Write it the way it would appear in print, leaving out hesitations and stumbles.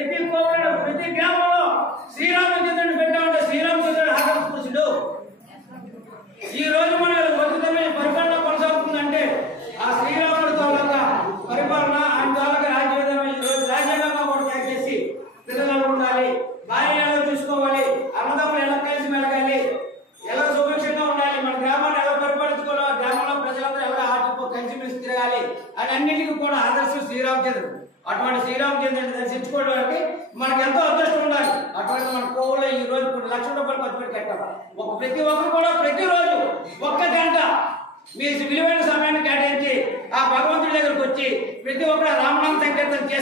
ప్రతి కోవలో ప్రతి గ్రామంలో శ్రీరామచంద్రుని పెట్టామంటే శ్రీరామచంద్రుడు ఆదర్శ పురుషుడు. ఈ రోజు మన బతుకుతమే పరిపాలన కొనసాగుతుందంటే ఆ శ్రీరాముడి తాలూకా పరిపాలన, ఆయన తాలూకా రాజ్య విధానం ఈ రోజు రాజ్యాంగంగా కూడా తయారు చేసి పిల్లలు ఉండాలి, భార్య ఎలా చూసుకోవాలి, అన్నదమ్ములు ఎలా కలిసి మెలగాలి, ఎలా సుభిక్షంగా ఉండాలి, మన గ్రామాన్ని ఎలా పరిపాలించుకోవాలి, గ్రామంలో ప్రజలందరూ ఎలా కలిసిమెలిసి తిరగాలి అని అన్నింటికి కూడా ఆదర్శం శ్రీరామచంద్రుడు. అటువంటి శ్రీరామచంద్రుడిని దర్శించుకోవడానికి మనకు ఎంతో అదృష్టం ఉండాలి. అటువంటి మన కోవులో ఈ రోజు కొన్ని లక్షల రూపాయలు ఖర్చు పెట్టి కట్టాలి. ప్రతి ఒక్కరు కూడా ప్రతిరోజు ఒక్క గంట మీ విలువైన సమయాన్ని కేటాయించి ఆ భగవంతుడి దగ్గరకు వచ్చి ప్రతి ఒక్కరు రామనామ సంకీర్తన చేసి